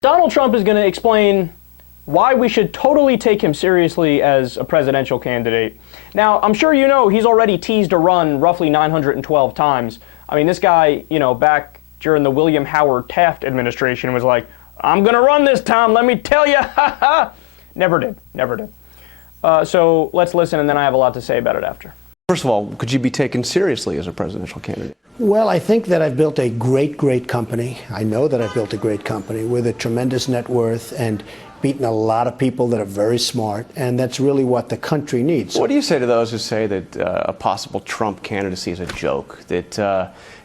Donald Trump is going to explain why we should totally take him seriously as a presidential candidate. Now, I'm sure you know he's already teased a run roughly 912 times. I mean, this guy, back during the William Howard Taft administration was like, I'm going to run this time, let me tell you, ha ha. Never did. So let's listen, and then I have a lot to say about it after. First of all, could you be taken seriously as a presidential candidate? Well, I think that I've built a great company. I know that I've built a great company with a tremendous net worth and beaten a lot of people that are very smart, and that's really what the country needs. What do you say to those who say that a possible Trump candidacy is a joke, that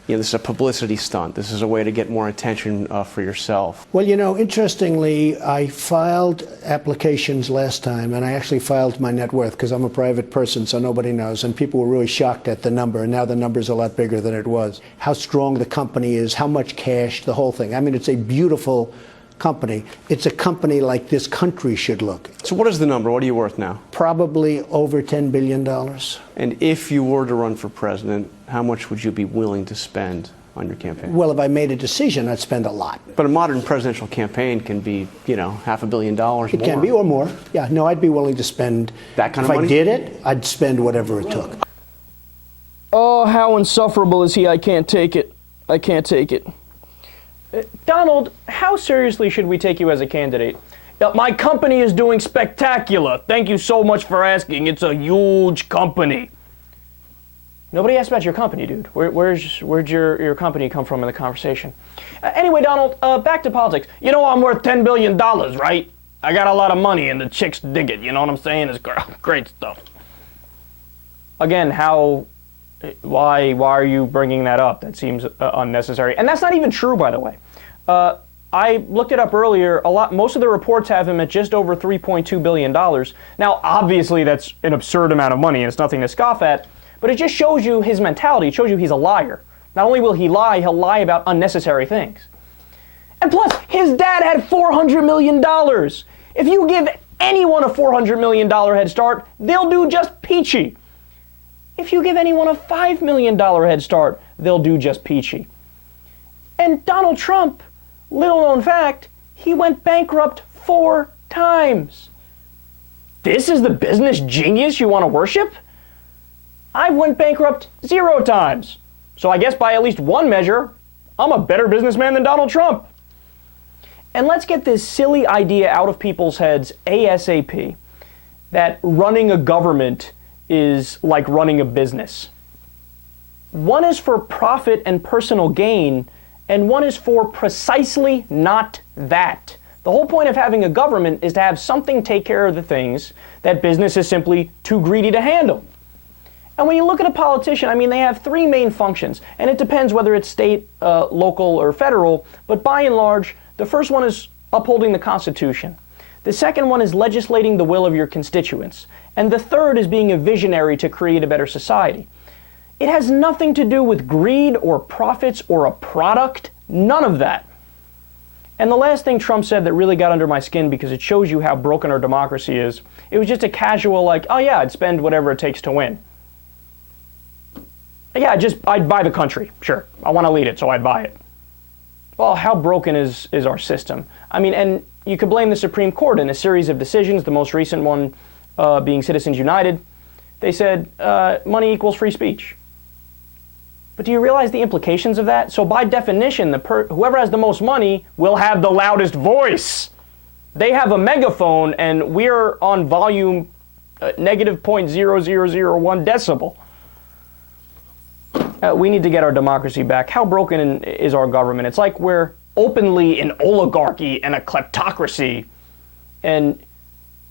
this is a publicity stunt, this is a way to get more attention for yourself? Well, interestingly, I filed applications last time, and I actually filed my net worth because I'm a private person, so nobody knows, and people were really shocked at the number, and now the number's a lot bigger than it was. How strong the company is, how much cash, the whole thing. I mean, it's a beautiful company. It's a company like this country should look. So what is the number? What are you worth now? Probably over $10 billion. And if you were to run for president, how much would you be willing to spend on your campaign? Well, if I made a decision, I'd spend a lot. But a modern presidential campaign can be, $500 million more. It can be, or more. Yeah, no, I'd be willing to spend that kind of money. If I did it, I'd spend whatever it took. Oh, how insufferable is he? I can't take it. I can't take it. Donald, how seriously should we take you as a candidate? My company is doing spectacular. Thank you so much for asking. It's a huge company. Nobody asked about your company, dude. Where'd your company come from in the conversation? Anyway, Donald, back to politics. I'm worth $10 billion, right? I got a lot of money and the chicks dig it. You know what I'm saying? It's great stuff. Again, why are you bringing that up? That seems unnecessary. And that's not even true, by the way. I looked it up earlier. Most of the reports have him at just over $3.2 billion. Now, obviously, that's an absurd amount of money, and it's nothing to scoff at, but it just shows you his mentality. It shows you he's a liar. Not only will he lie, he'll lie about unnecessary things. And plus, his dad had $400 million. If you give anyone a $400 million head start, they'll do just peachy. If you give anyone a $5 million head start, they'll do just peachy. And Donald Trump, little known fact, he went bankrupt 4 times. This is the business genius you want to worship? I went bankrupt 0 times. So I guess by at least one measure, I'm a better businessman than Donald Trump. And let's get this silly idea out of people's heads ASAP, that running a government is like running a business. One is for profit and personal gain, and one is for precisely not that. The whole point of having a government is to have something take care of the things that business is simply too greedy to handle. And when you look at a politician, they have 3 main functions, and it depends whether it's state, local, or federal, but by and large, the first one is upholding the Constitution. The second one is legislating the will of your constituents. And the third is being a visionary to create a better society. It has nothing to do with greed or profits or a product, none of that. And the last thing Trump said that really got under my skin, because it shows you how broken our democracy is, it was just a casual oh yeah, I'd spend whatever it takes to win. Yeah, I'd buy the country, sure. I want to lead it, so I'd buy it. Well, how broken is our system? And you could blame the Supreme Court in a series of decisions, the most recent one being Citizens United. They said money equals free speech. But do you realize the implications of that? So by definition, whoever has the most money will have the loudest voice. They have a megaphone, and we're on volume negative 0.0001 decibel. We need to get our democracy back. How broken is our government? It's like we're openly an oligarchy and a kleptocracy, and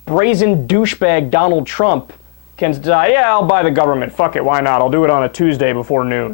brazen douchebag Donald Trump can decide, yeah, I'll buy the government. Fuck it, why not? I'll do it on a Tuesday before noon.